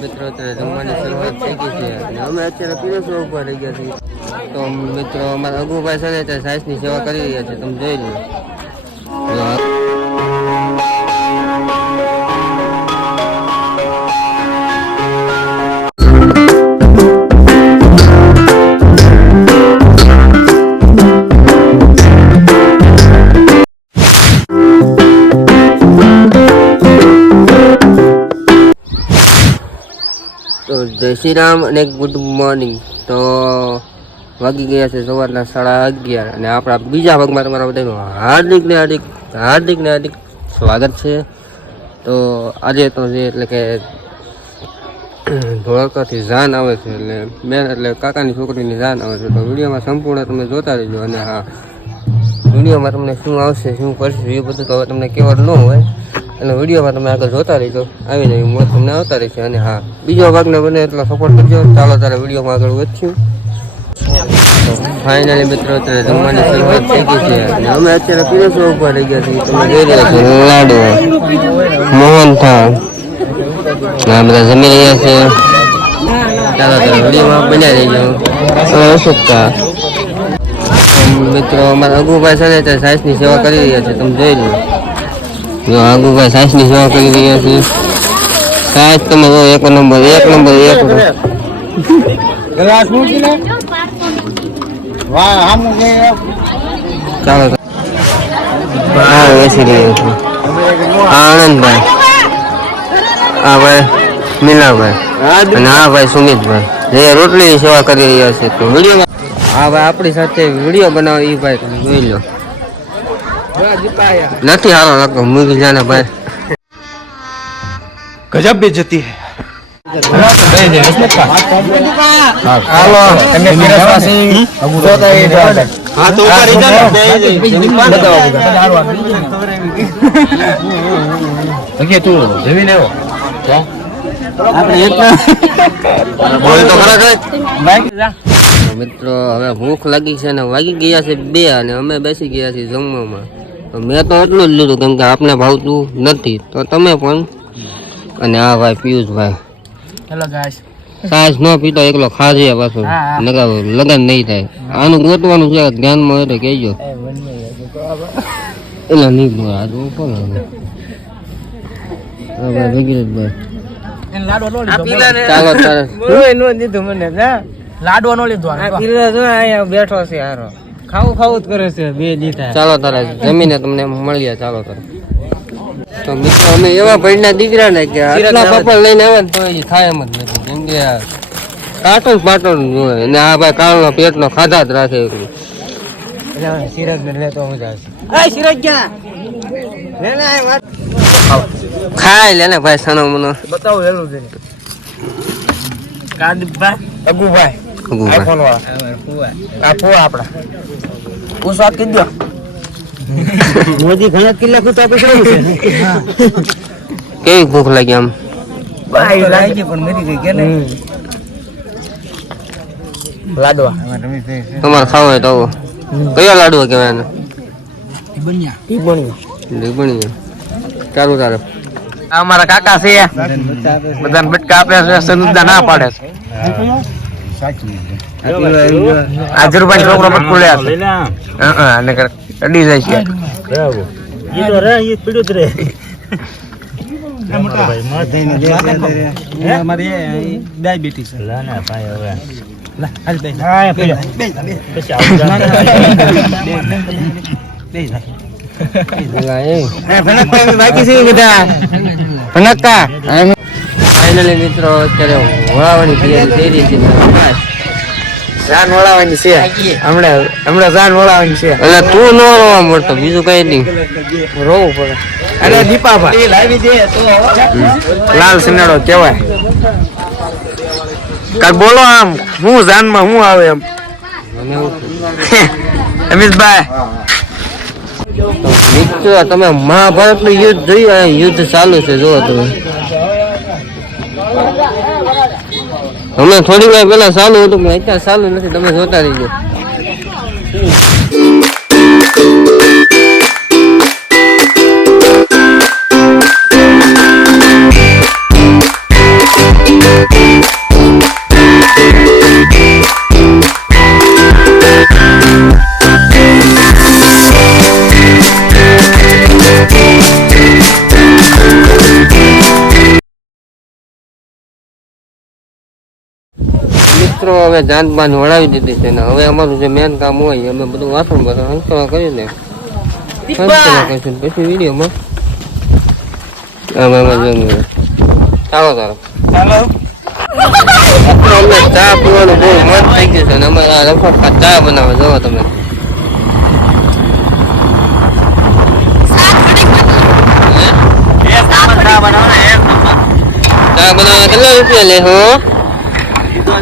મિત્રો, અત્યારે જમવાની શરૂઆત થઈ ગઈ છે અને અમે અત્યારે પીરસવા ઊભા રહી ગયા છીએ. તો મિત્રો, અમારા અગુભાઈ છે ને તે સાયન્સની સેવા કરી રહ્યા છે, તમે જોઈ લો. તો જય શ્રી રામ અને ગુડ મોર્નિંગ. તો વાગી ગયા છે સવારના સાડા અગિયાર અને આપણા બીજા ભાગમાં તમારા બધાનું હાર્દિક ને હાર્દિક હાર્દિક ને હાર્દિક સ્વાગત છે. તો આજે તો જે એટલે કે ધોળકાથી જાન આવે છે એટલે બેન એટલે કાકાની છોકરીની જાન આવે છે. તો વિડીયોમાં સંપૂર્ણ તમે જોતા રહેજો અને હા, વિડીયોમાં તમને શું આવશે, શું કરશે એ બધું તો હવે તમને કહેવાનું ન હોય. એટલે વિડીયોમાં તમે આગળ જોતા રહીજો આવી નવી મોત તમને આવતા રહેશે. અને હા, બીજો ભાગને બને એટલો સપોર્ટ કરજો. ચાલો તારે વિડીયોમાં આગળ વધશું ફાઇનલી મિત્રો, અત્યારે જમવાની શરૂઆત થઈ ગઈ છે. અને અમે અત્યારે પીરસો ઊભા રહી ગયા છીએ. તમે જોઈ રહ્યા છો. લાડુ, મોહનથાળ. આ બધા જમી રહ્યા છે. ચાલો તારે વિડીયોમાં બન્યા રહીજો. અને અશોકતા. મિત્રો, અમારા અગુભાઈ છે ને સાયન્સની સેવા કરી રહ્યા છે. તમે જોઈ લો. જો આગુભાઈ ની સેવા કરી રહ્યા છે. સાઈસ તમે જો એક નંબર એક નંબર, એક ચાલો હા, બેસી રહ્યો છું. આનંદભાઈ. આ ભાઈ મીનાભાઈ અને આ ભાઈ સુમિતભાઈ. જે રોટલીની સેવા કરી રહ્યા છે. તો વીડિયો હા ભાઈ આપણી સાથે વીડિયો બનાવો એ ભાઈ જોઈ લો. નથી હારો લગતો. મૂકી જાને ભાઈ. ગજબ બે જતી હે. મિત્રો હવે ભૂખ લાગી છે ને વાગી ગયા છે બે અને અમે બેસી ગયા છીએ જમવામાં. મેં તો એટલું જ લીધું કેમ કે આપણે ભાવતું નથી. તો તમે પણ. અને આ ભાઈ પિયુષભાઈ હેલો ગાઈસ. સાસ ન પીતો એકલો ખાજે પાછો. લગાવ લગન નહીં થાય. આનું ગોતવાનું છે ધ્યાનમાં હોય તો કહેજો. એટલે નહીં બોલ આ તો હવે? ભાઈ ભગીરથભાઈ એને નો લીધો ચાલો તારે નો દીધું મને લાડવો નો લીધો બેઠો છે હારો. ખાવું ખાવું જ કરે છે બે દીધા ચાલો તારે જમીને તમને મળીએ ચાલો તારે. તો મિત્રો અમે એવા ભાઈના દીકરા ને કે આટલા પપ્પા લઈને આવે તો એ થાય એમ જ નથી. કેમ કે આ પાટણ પાટું હોય. અને આ ભાઈ કાળનો પેટનો ખાધા જ રાખે. સિરજ ને લેતો મજા આવશે સિરજ ક્યાં લે ને વાત. ખાઈ લે ને ભાઈ સનો મનો બતાવો હેલું છે કાદીપભાઈ અગુભાઈ. આઈફોન વાળા. આ આપડા પૂછવા કીધું દો મોદી ઘણા કિલ્લા કુતા પકડ્યું કેવી ભૂખ લાગી આમ? ભાઈ લાગી પણ મરી ગઈ કે નહીં? લાડવા. તમારે ખાવો હોય તો. કયો લાડવો કહેવાય એને? ઈ બન્યું લીબણી ચાલુ તારે અમારા કાકા છે. બધાને બટકા આપે છે સનુદા ના પાડે છે. આજુબાજુ છોકરો બટકું લે. છે હા અડી જાય છે. ફાઇનલી મિત્રો અત્યારે વળાવવાની તૈયારી થઈ રહી છે જાન વળાવવાની છે. હમણાં હમણાં જાન વળાવવાની છે. એટલે તું ન રોવા મળતો બીજું કઈ નહીં. રોવું પડે. અરે દીપાભા. લાલ સિનાડો કેવાય કાક બોલો આમ હું જાનમાં હું આવે એમ. અમિતભાઈ. મિત્રો તમે મહાભારતનું યુદ્ધ જોયું યુદ્ધ ચાલુ છે જોવો તમે. અમે થોડી વાર પેલા ચાલુ હતું અત્યારે ચાલુ નથી તમે જોતા રહીજો. મિત્રો હવે જાન બાન વળાવી દીધી છે ને હવે અમારું જે મેન કામ હોય અમે બધું વાસણ બધું હંસવા કરીને હંસવા કરીશું પછી વિડીયોમાં. આમાં આમાં ચાલો ચાલો તારો. ચાલો. અમને ચા પીવાનું બહુ મન થઈ ગયું છે અને અમે આ રફા ચા બનાવે જોવો તમે. ને ચા બનાવવા કેટલા રૂપિયા લે હો?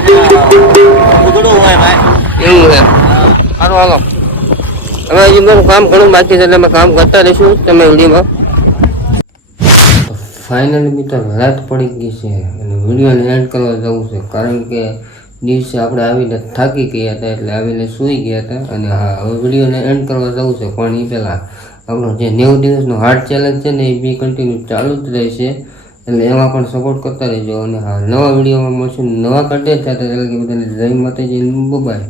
તો હોય ભાઈ. એવું છે. સારું હાલો. હવે હજી મારું કામ ઘણું બાકી છે એટલે અમે કામ કરતા રહીશું તમે વિડીયોમાં. ફાઇનલી મિત્રો રાત પડી ગઈ છે અને વિડીયોને એન્ડ કરવા જવું છે. કારણ કે દિવસે આપણે આવીને થાકી ગયા હતા એટલે આવીને સૂઈ ગયા હતા. અને હા હવે વિડીયોને એન્ડ કરવા જવું છે પણ એ પહેલાં આપણો જે નેવું દિવસનો હાર્ટ ચેલેન્જ છે ને એ બી કન્ટિન્યુ ચાલુ જ રહેશે. એટલે એમાં પણ સપોર્ટ કરતા રહેજો. અને હા, નવા વિડીયોમાં મળશું. નવા કન્ટેન્ટ સાથે, એટલે કે બધાને જય માતાજી બાય